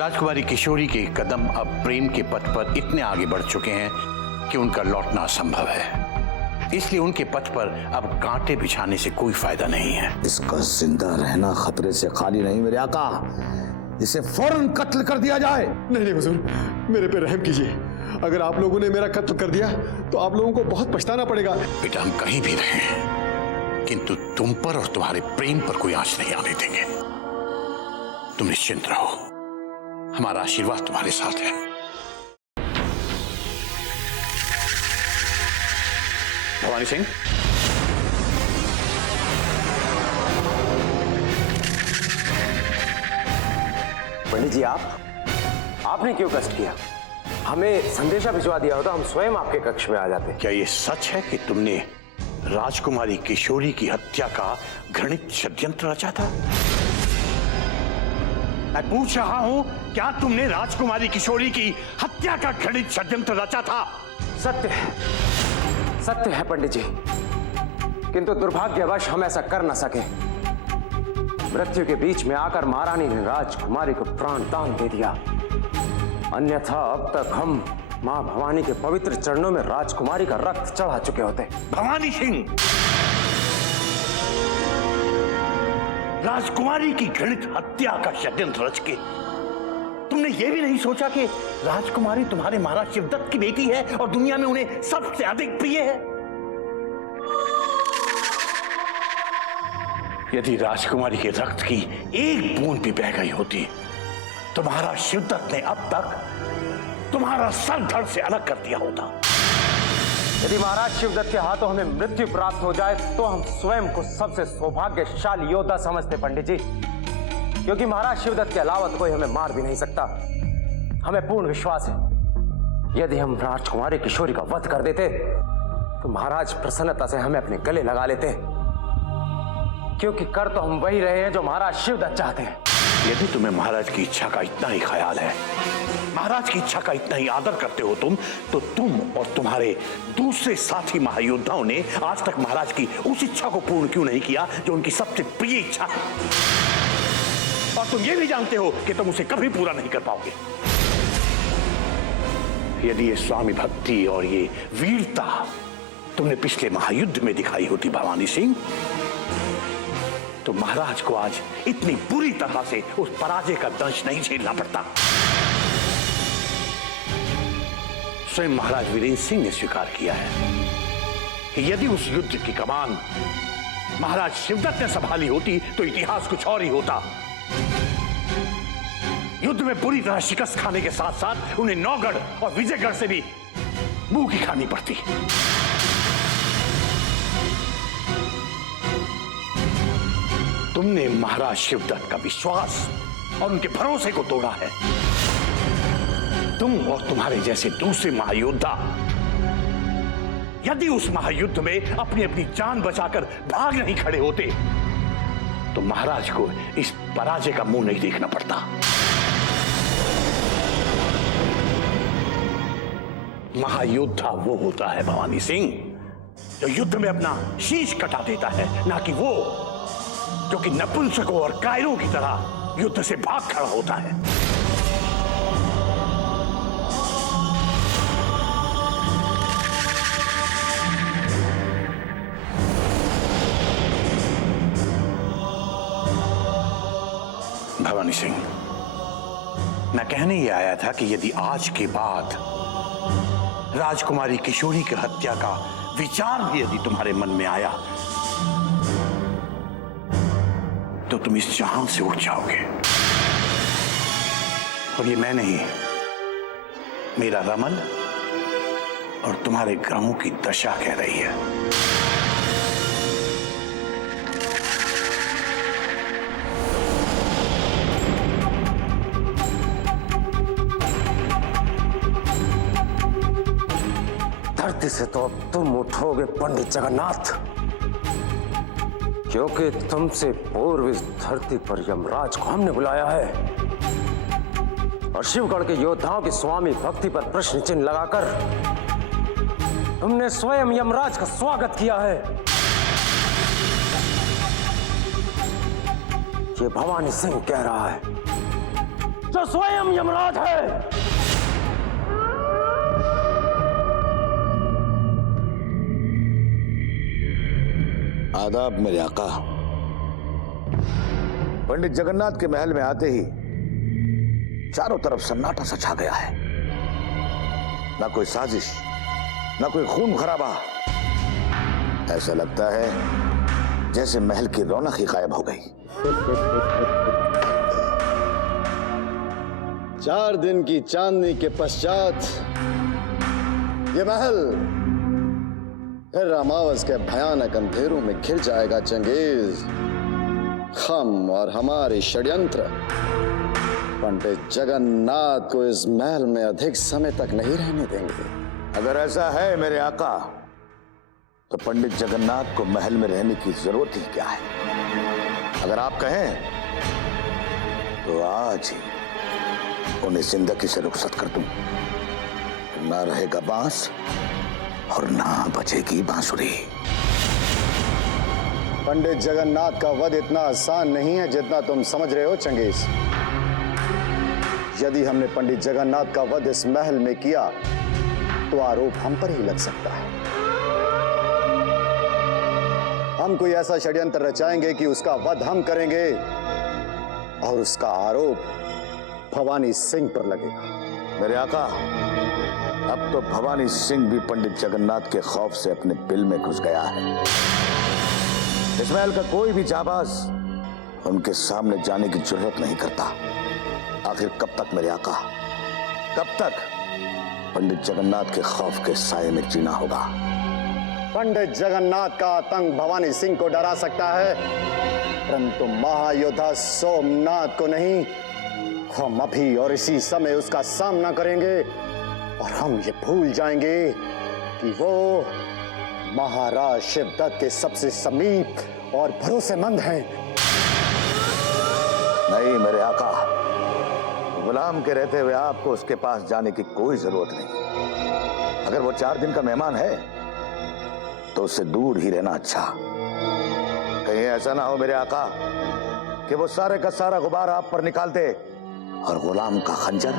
राजकुमारी किशोरी के कदम अब प्रेम के पथ पर इतने आगे बढ़ चुके हैं कि उनका लौटना असंभव है। इसलिए उनके पथ पर अब कांटे बिछाने से कोई फायदा नहीं है। इसका जिंदा रहना खतरे से खाली नहीं मेरे आका, इसे फौरन कत्ल कर दिया जाए। नहीं नहीं हुजूर, मेरे पे रहम कीजिए। अगर आप लोगों ने मेरा कत्ल कर दिया तो आप लोगों को बहुत पछताना पड़ेगा। बेटा, हम कहीं भी रहें, किंतु तुम पर और तुम्हारे प्रेम पर कोई आंच नहीं आने देंगे। तुम निश्चिंत रहो, हमारा आशीर्वाद तुम्हारे साथ है। भवानी सिंह, पंडित जी, आपने क्यों कष्ट किया? हमें संदेशा भिजवा दिया होता, हम स्वयं आपके कक्ष में आ जाते। क्या यह सच है कि तुमने राजकुमारी किशोरी की हत्या का घृणित षड्यंत्र रचा था? मैं पूछ रहा हूं, क्या तुमने राजकुमारी किशोरी की हत्या का घृणित षड्यंत्र रचा था? सत्य है पंडित जी, किंतु दुर्भाग्यवश हम ऐसा कर न सके। मृत्यु के बीच में आकर महारानी ने राजकुमारी को प्राण दान दे दिया, अन्यथा अब तक हम मां भवानी के पवित्र चरणों में राजकुमारी का रक्त चढ़ा चुके होते। भवानी सिंह, राजकुमारी की घृणित हत्या का षड्यंत्र रच के तुमने ये भी नहीं सोचा कि राजकुमारी तुम्हारे महाराज शिवदत्त की बेटी है और दुनिया में उन्हें सबसे अधिक प्रिय है। यदि राजकुमारी के रक्त की एक बूंद भी बह गई होती तो महाराज शिवदत्त ने अब तक तुम्हारा सर धड़ से अलग कर दिया होता। यदि महाराज शिवदत्त के हाथों हमें मृत्यु प्राप्त हो जाए तो हम स्वयं को सबसे सौभाग्यशाली योद्धा समझते पंडित जी, क्योंकि महाराज शिवदत्त के अलावा कोई हमें मार भी नहीं सकता। हमें पूर्ण विश्वास है यदि हम राजकुमारी किशोरी का वध कर देते तो महाराज प्रसन्नता से हमें अपने गले लगा लेते, क्योंकि कर तो हम वही रहे हैं जो महाराज शिवदत्त चाहते हैं। यदि तुम्हें महाराज की इच्छा का इतना ही ख्याल है, महाराज की इच्छा का इतना ही आदर करते हो तुम, तो तुम और तुम्हारे दूसरे साथी महायोद्धाओं ने आज तक महाराज की उस इच्छा को पूर्ण क्यों नहीं किया जो उनकी सबसे प्रिय इच्छा है? और तुम ये भी जानते हो कि तुम उसे कभी पूरा नहीं कर पाओगे। यदि ये स्वामी भक्ति और ये वीरता तुमने पिछले महायुद्ध में दिखाई होती भवानी सिंह, तो महाराज को आज इतनी बुरी तरह से उस पराजय का दंश नहीं झेलना पड़ता। स्वयं महाराज वीरेंद्र सिंह ने स्वीकार किया है कि यदि उस युद्ध की कमान महाराज शिवदत्त ने संभाली होती तो इतिहास कुछ और ही होता। युद्ध में बुरी तरह शिकस्त खाने के साथ साथ उन्हें नौगढ़ और विजयगढ़ से भी मुंह की खानी पड़ती। तुमने महाराज शिवदत्त का विश्वास और उनके भरोसे को तोड़ा है। तुम और तुम्हारे जैसे दूसरे महायोद्धा यदि उस महायुद्ध में अपनी अपनी जान बचाकर भाग नहीं खड़े होते तो महाराज को इस पराजय का मुंह नहीं देखना पड़ता। महायोद्धा वो होता है भवानी सिंह जो युद्ध में अपना शीश कटा देता है, ना कि वो जो कि नपुंसकों और कायरों की तरह युद्ध से भाग खड़ा होता है। भवानी सिंह, मैं कहने ही आया था कि यदि आज के बाद राजकुमारी किशोरी की हत्या का विचार भी यदि तुम्हारे मन में आया तो तुम इस जहां से उठ जाओगे। और ये मैं नहीं, मेरा रमन और तुम्हारे ग्रहों की दशा कह रही है। धरती से तो अब तुम उठोगे पंडित जगन्नाथ, क्योंकि तुमसे पूर्व इस धरती पर यमराज को हमने बुलाया है और शिवगढ़ के योद्धाओं की स्वामी भक्ति पर प्रश्न चिन्ह लगाकर तुमने स्वयं यमराज का स्वागत किया है। ये भवानी सिंह कह रहा है जो स्वयं यमराज है। आदाब मेरे आका। पंडित जगन्नाथ के महल में आते ही चारों तरफ सन्नाटा सा छा गया है। ना कोई साजिश, ना कोई खून खराबा। ऐसा लगता है जैसे महल की रौनक ही गायब हो गई। 4 दिन की चांदनी के पश्चात ये महल फिर अमावस के भयानक अंधेरों में घिर जाएगा चंगेज। हम और हमारे षड्यंत्र पंडित जगन्नाथ को इस महल में अधिक समय तक नहीं रहने देंगे। अगर ऐसा है मेरे आका, तो पंडित जगन्नाथ को महल में रहने की जरूरत ही क्या है? अगर आप कहें तो आज ही उन्हें जिंदगी से रुखसत कर दूं। ना रहेगा बांस और ना बजेगी बांसुरी। पंडित जगन्नाथ का वध इतना आसान नहीं है जितना तुम समझ रहे हो चंगेज। यदि हमने पंडित जगन्नाथ का वध इस महल में किया तो आरोप हम पर ही लग सकता है। हम कोई ऐसा षड्यंत्र रचाएंगे कि उसका वध हम करेंगे और उसका आरोप भवानी सिंह पर लगेगा। मेरे आका, अब तो भवानी सिंह भी पंडित जगन्नाथ के खौफ से अपने बिल में घुस गया है। इस महल का कोई भी जाबाज उनके सामने जाने की जरूरत नहीं करता। आखिर कब तक मेरे आका, कब तक पंडित जगन्नाथ के खौफ के साए में जीना होगा? पंडित जगन्नाथ का आतंक भवानी सिंह को डरा सकता है, परंतु महायोद्धा सोमनाथ को नहीं। हम अभी और इसी समय उसका सामना करेंगे और हम ये भूल जाएंगे कि वो महाराज शिवदत्त के सबसे समीप और भरोसेमंद हैं। नहीं मेरे आका, गुलाम के रहते हुए आपको उसके पास जाने की कोई जरूरत नहीं। अगर वो 4 दिन का मेहमान है तो उससे दूर ही रहना अच्छा। कहीं ऐसा ना हो मेरे आका कि वो सारे का सारा गुबार आप पर निकाल दे और गुलाम का खंजर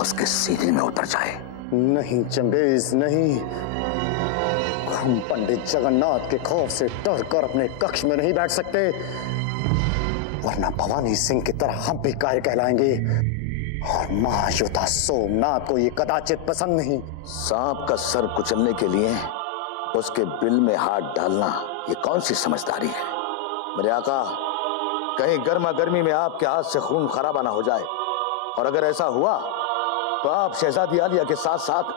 उसके सीने में उतर जाए। नहीं चंगेज, नहीं। हम पंडित जगन्नाथ के खौफ से डरकर अपने कक्ष में नहीं बैठ सकते, वरना भवानी सिंह की तरह हम भी कार्य कहलाएंगे और महायोद्धा सोमनाथ को ये कदाचित पसंद नहीं। सांप का सर कुचलने के लिए उसके बिल में हाथ डालना ये कौन सी समझदारी है? मेरे आका, कहीं गर्मा गर्मी में आपके हाथ से खून खराबा ना हो जाए, और अगर ऐसा हुआ तो आप शहजादी आलिया के साथ साथ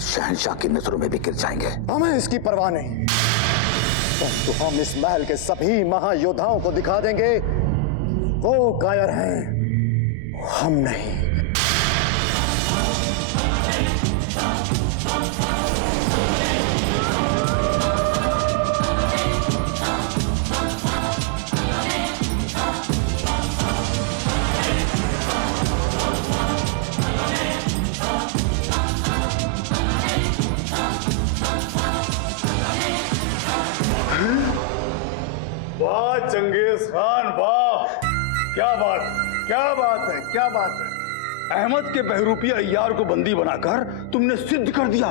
शहंशाह की नजरों में भी गिर जाएंगे। हमें इसकी परवाह नहीं, परंतु हम इस महल के सभी महायोद्धाओं को दिखा देंगे वो कायर हैं, हम नहीं। वाह चंगेज खान, वाह! क्या बात है, क्या बात है, क्या बात है। अहमद के बहरूपी अय्यार को बंदी बनाकर तुमने सिद्ध कर दिया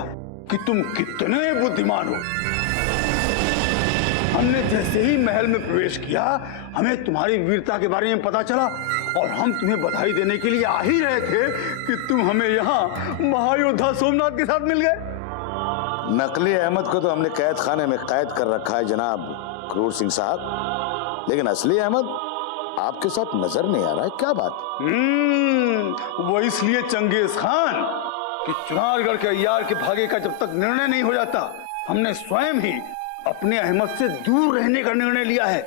कि तुम कितने बुद्धिमान हो। हमने जैसे ही महल में प्रवेश किया, हमें तुम्हारी वीरता के बारे में पता चला और हम तुम्हें बधाई देने के लिए आ ही रहे थे कि तुम हमें यहाँ महायोद्धा सोमनाथ के साथ मिल गए। नकली अहमद को तो हमने कैद खाने में कैद कर रखा है जनाब क्रूर सिंह साहब, लेकिन असली अहमद आपके साथ नजर नहीं आ रहा है। क्या बात? वो इसलिए चंगेज खान कि चुनारगढ़ के अय्यार के भागे का जब तक निर्णय नहीं हो जाता, हमने स्वयं ही अपने अहमद से दूर रहने का निर्णय लिया है।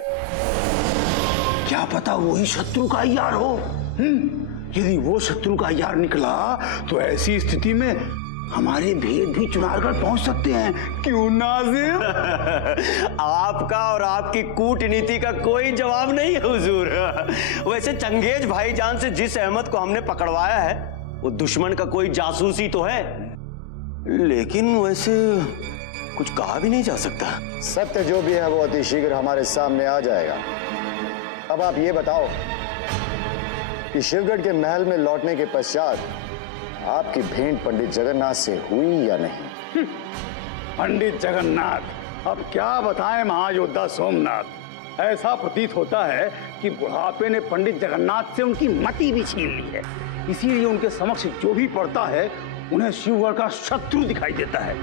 क्या पता वही शत्रु का अय्यार हो। यदि वो शत्रु का अय्यार निकला तो ऐसी स्थिति में हमारे भेद भी चुनारगढ़ पहुंच सकते हैं। क्यों नाजिम? आपका और आपकी कूटनीति का कोई जवाब नहीं है हुजूर। वैसे चंगेज भाईजान से जिस अहमद को हमने पकड़वाया है वो दुश्मन का कोई जासूस ही तो है, लेकिन वैसे कुछ कहा भी नहीं जा सकता। सत्य जो भी है वो अति शीघ्र हमारे सामने आ जाएगा। अब आप ये बताओ कि शिवगढ़ के महल में लौटने के पश्चात आपकी भेंट पंडित जगन्नाथ से हुई या नहीं? पंडित जगन्नाथ, अब क्या बताएं महायोद्धा सोमनाथ। ऐसा प्रतीत होता है कि बुढ़ापे ने पंडित जगन्नाथ से उनकी मति भी छीन ली है। इसीलिए उनके समक्ष जो भी पड़ता है उन्हें शिवगढ़ का शत्रु दिखाई देता है।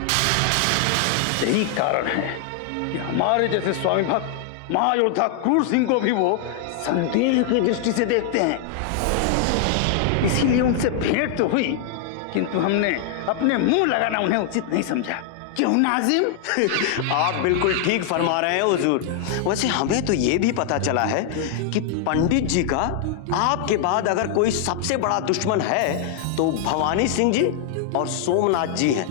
यही कारण है कि हमारे जैसे स्वामी भक्त महायोद्धा क्रूर सिंह को भी वो संदेह की दृष्टि से देखते हैं। इसीलिए उनसे भेंट तो हुई, किंतु हमने अपने मुंह लगाना उन्हें उचित नहीं समझा। क्यों नाजिम? आप बिल्कुल ठीक फरमा रहे हैं हुजूर। वैसे हमें तो ये भी पता चला है कि पंडित जी का आपके बाद अगर कोई सबसे बड़ा दुश्मन है तो भवानी सिंह जी और सोमनाथ जी हैं।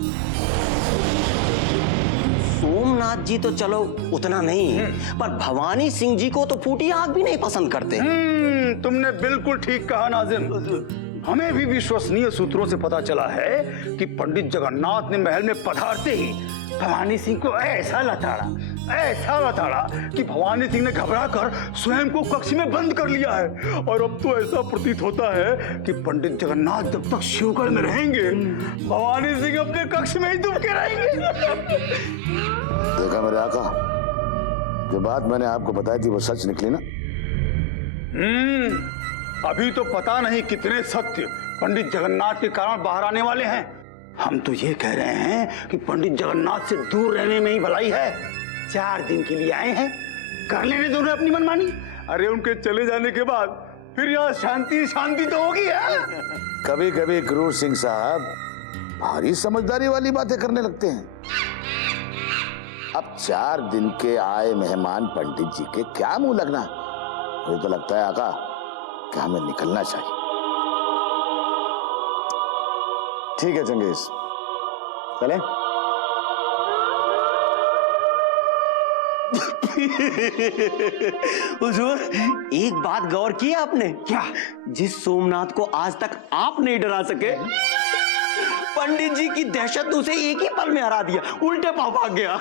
सोमनाथ जी तो चलो उतना नहीं, पर भवानी सिंह जी को तो फूटी आग भी नहीं पसंद करते। तुमने बिल्कुल ठीक कहा नाजिम। हमें भी विश्वसनीय सूत्रों से पता चला है कि पंडित जगन्नाथ ने महल में पधारते ही भवानी सिंह को ऐसा लताड़ा कि भवानी सिंह ने घबराकर स्वयं को कक्ष में बंद कर लिया है। और अब तो ऐसा प्रतीत होता है कि पंडित जगन्नाथ जब तक शिवगढ़ में रहेंगे भवानी सिंह अपने कक्ष में ही दुबके रहेंगे। देखा मेरे आका, जो बात मैंने आपको बताई थी वो सच निकली ना? अभी तो पता नहीं कितने सत्य पंडित जगन्नाथ के कारण बाहर आने वाले हैं। हम तो ये कह रहे हैं कि पंडित जगन्नाथ से दूर रहने में ही भलाई है। 4 दिन के लिए आए हैं, कर लेने दो अपनी मनमानी। अरे उनके चले जाने के बाद फिर यहाँ शांति शांति तो होगी है? कभी कभी क्रूर सिंह साहब भारी समझदारी वाली बातें करने लगते हैं। अब 4 दिन के आए मेहमान पंडित जी के क्या मुंह लगना? मुझे तो लगता है आका कि हमें निकलना चाहिए। ठीक है चंगेज, चलें? हुजूर, एक बात गौर की आपने? क्या? जिस सोमनाथ को आज तक आप नहीं डरा सके, पंडित जी की दहशत उसे एक ही पल में हरा दिया, उल्टे पांव भाग गया।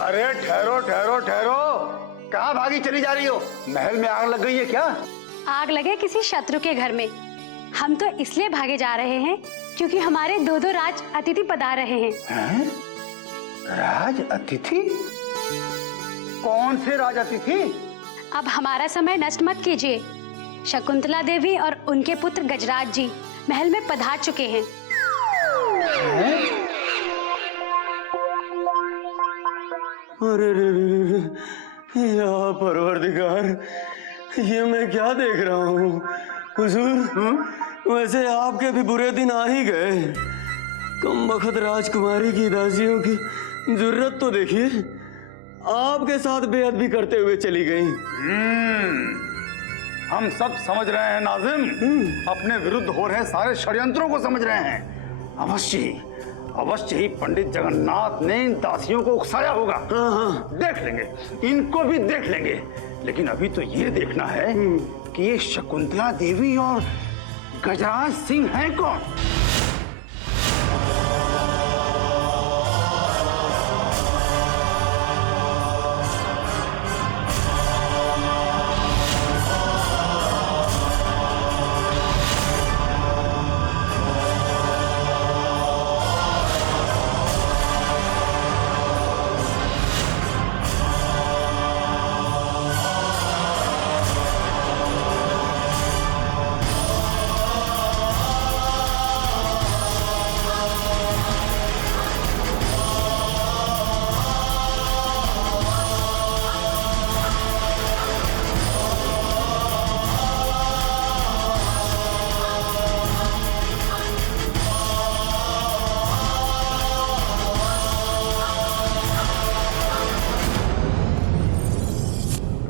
अरे ठहरो ठहरो ठहरो, कहाँ भागी चली जा रही हो? महल में आग लग गई है क्या? आग लगे किसी शत्रु के घर में। हम तो इसलिए भागे जा रहे हैं क्योंकि हमारे 2 राज अतिथि पधार रहे हैं। राज अतिथि? कौन से राज अतिथि? अब हमारा समय नष्ट मत कीजिए। शकुंतला देवी और उनके पुत्र गजराज जी महल में पधार चुके हैं। अरे रे रे, या परवरदिगार, ये मैं क्या देख रहा हूँ? हुजूर, वैसे आपके भी बुरे दिन आ ही गए। कमबख्त राजकुमारी की दासियों की जरूरत तो देखिए, आपके साथ बेअदबी करते हुए चली गई। हम सब समझ रहे हैं नाजिम, अपने विरुद्ध हो रहे सारे षड्यंत्रों को समझ रहे हैं। अवश्य ही पंडित जगन्नाथ ने इन दासियों को उकसाया होगा। देख लेंगे, इनको भी देख लेंगे। लेकिन अभी तो ये देखना है कि ये शकुंतला देवी और गजराज सिंह हैं कौन?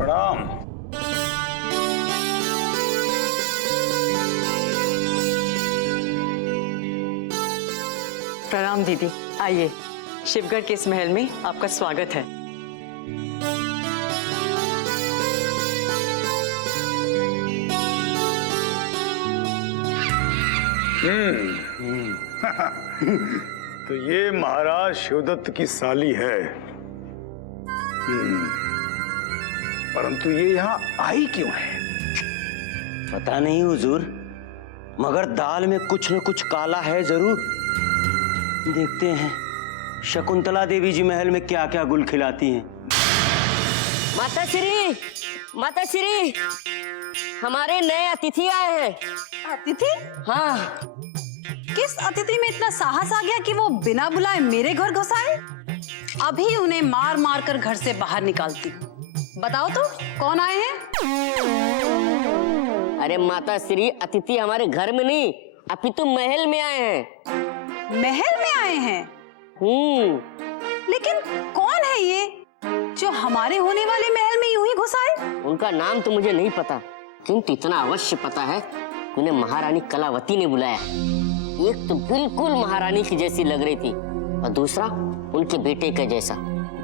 प्रणाम। प्रणाम दीदी, आइए। शिवगढ़ के इस महल में आपका स्वागत है। तो ये महाराज शिवदत्त की साली है। परंतु ये यहाँ आई क्यों है? पता नहीं हुजूर, मगर दाल में कुछ न कुछ काला है जरूर। देखते हैं शकुंतला देवी जी महल में क्या क्या गुल खिलाती हैं। माता श्री, हमारे नए अतिथि आए हैं। अतिथि? हाँ। किस अतिथि में इतना साहस आ गया कि वो बिना बुलाए मेरे घर घुस आए? अभी उन्हें मार मार कर घर से बाहर निकालती हूँ। बताओ तो कौन आए हैं? अरे माता श्री, अतिथि हमारे घर में नहीं अपितु महल में आए हैं। महल में आए हैं? लेकिन कौन है ये जो हमारे होने वाले महल में यूं ही घुस आए? उनका नाम तो मुझे नहीं पता, किंतु इतना अवश्य पता है कि उन्हें महारानी कलावती ने बुलाया। एक तो बिल्कुल महारानी की जैसी लग रही थी और दूसरा उनके बेटे के जैसा,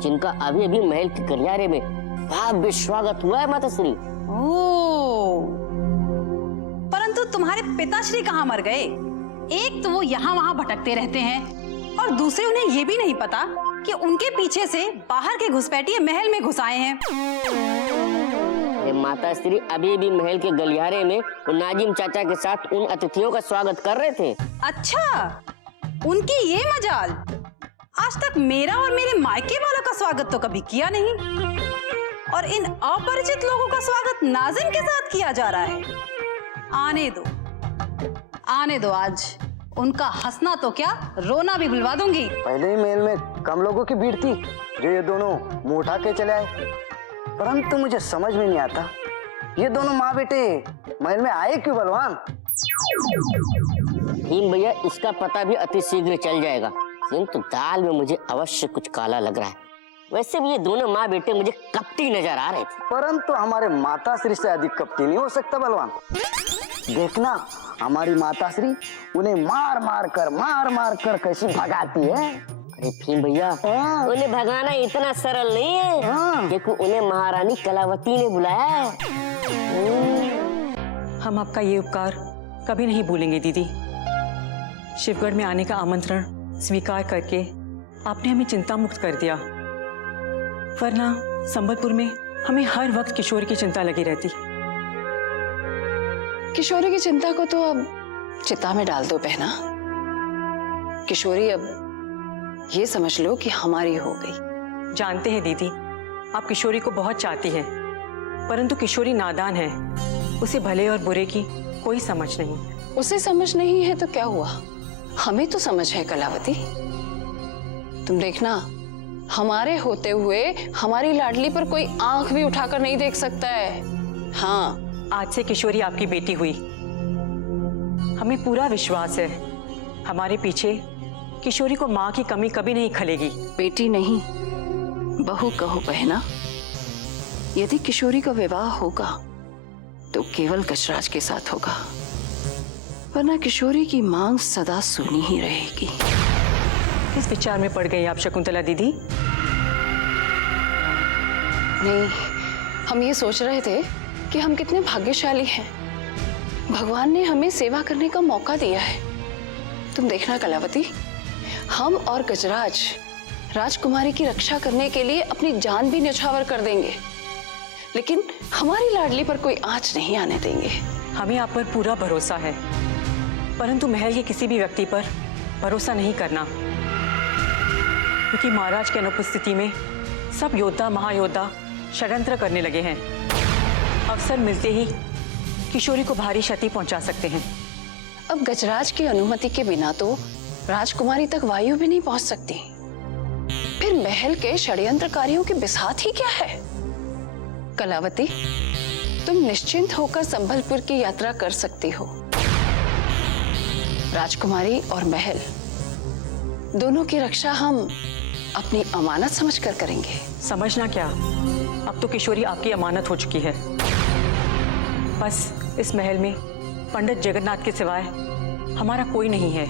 जिनका अभी अभी महल के गलियारे में भव्य स्वागत हुआ है माता श्री। ओह, परंतु तुम्हारे पिताश्री कहाँ मर गए? एक तो वो यहाँ वहाँ भटकते रहते हैं और दूसरे उन्हें ये भी नहीं पता कि उनके पीछे से बाहर के घुसपैठिए महल में घुस आए हैं। माता श्री अभी भी महल के गलियारे में नाजिम चाचा के साथ उन अतिथियों का स्वागत कर रहे थे। अच्छा, उनकी ये मजाल। आज तक मेरा और मेरे मायके वालों का स्वागत तो कभी किया नहीं, और इन अपरिचित लोगों का स्वागत नाजिम के साथ किया जा रहा है। आने दो आज उनका हंसना तो क्या, रोना भी भुलवा दूंगी। पहले ही महल में कम लोगों की भीड़ थी जो ये दोनों मुंह उठा के चले आए, परंतु मुझे समझ में नहीं आता ये दोनों माँ बेटे महल में आए क्यों बलवान? भीम भैया, इसका पता भी अति शीघ्र चल जाएगा, किंतु दाल में मुझे अवश्य कुछ काला लग रहा है। वैसे भी ये दोनों माँ बेटे मुझे कपटी नजर आ रहे थे। परंतु हमारे माता श्री से अधिक कपटी नहीं हो सकता बलवान। देखना हमारी माता श्री उन्हें मार मार कर कैसी भगाती है। अरे भीम भैया, उन्हें भगाना इतना सरल नहीं है, देखो उन्हें महारानी कलावती ने बुलाया है। हम आपका ये उपकार कभी नहीं भूलेंगे दीदी। शिवगढ़ में आने का आमंत्रण स्वीकार करके आपने हमें चिंता मुक्त कर दिया, वरना संबलपुर में हमें हर वक्त किशोरी की चिंता लगी रहती। किशोरी की चिंता को तो अब चिता में डाल दो बहना। किशोरी अब ये समझ लो कि हमारी हो गई। जानते हैं दीदी, आप किशोरी को बहुत चाहती हैं, परंतु किशोरी नादान है, उसे भले और बुरे की कोई समझ नहीं। उसे समझ नहीं है तो क्या हुआ, हमें तो समझ है कलावती। तुम देखना, हमारे होते हुए हमारी लाडली पर कोई आंख भी उठाकर नहीं देख सकता है। हाँ, आज से किशोरी आपकी बेटी हुई, हमें पूरा विश्वास है हमारे पीछे किशोरी को माँ की कमी कभी नहीं खलेगी। बेटी नहीं, बहू कहो बहना। यदि किशोरी का विवाह होगा तो केवल गजराज के साथ होगा, वरना किशोरी की मांग सदा सुनी ही रहेगी। किस विचार में पड़ गई आप शकुंतला दीदी? नहीं, हम ये सोच रहे थे कि हम कितने भाग्यशाली हैं, भगवान ने हमें सेवा करने का मौका दिया है। तुम देखना कलावती, हम और गजराज राजकुमारी की रक्षा करने के लिए अपनी जान भी न्यौछावर कर देंगे, लेकिन हमारी लाडली पर कोई आंच नहीं आने देंगे। हमें आप पर पूरा भरोसा है, परंतु महल के किसी भी व्यक्ति पर भरोसा नहीं करना, क्योंकि महाराज की अनुपस्थिति में सब योद्धा महायोद्धा षड्यंत्र करने लगे हैं। अवसर मिलते ही किशोरी को भारी क्षति पहुंचा सकते हैं। अब गजराज की अनुमति के बिना तो राजकुमारी तक वायु भी नहीं पहुंच सकती, फिर महल के षड्यंत्रकारियों की बिसात ही क्या है। कलावती, तुम निश्चिंत होकर संबलपुर की यात्रा कर सकती हो। राजकुमारी और महल दोनों की रक्षा हम अपनी अमानत समझकर करेंगे। समझना क्या, अब तो किशोरी आपकी अमानत हो चुकी है। बस इस महल में पंडित जगन्नाथ के सिवाय हमारा कोई नहीं है।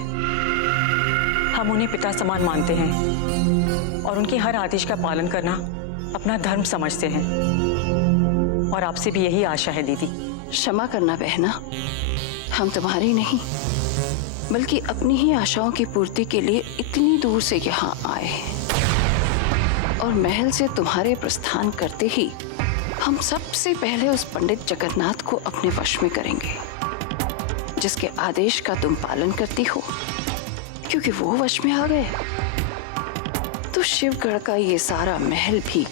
हम उन्हें पिता समान मानते हैं और उनके हर आदेश का पालन करना अपना धर्म समझते हैं, और आपसे भी यही आशा है दीदी। क्षमा करना बहना, हम तुम्हारी नहीं बल्कि अपनी ही आशाओं की पूर्ति के लिए इतनी दूर से यहाँ आए हैं, और महल से तुम्हारे प्रस्थान करते ही हम सबसे पहले उस पंडित जगन्नाथ को अपने वश में करेंगे, जिसके आदेश का तुम पालन करती हो। क्योंकि वो वश में आ गए तो शिवगढ़ का ये सारा महल भी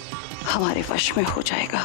हमारे वश में हो जाएगा।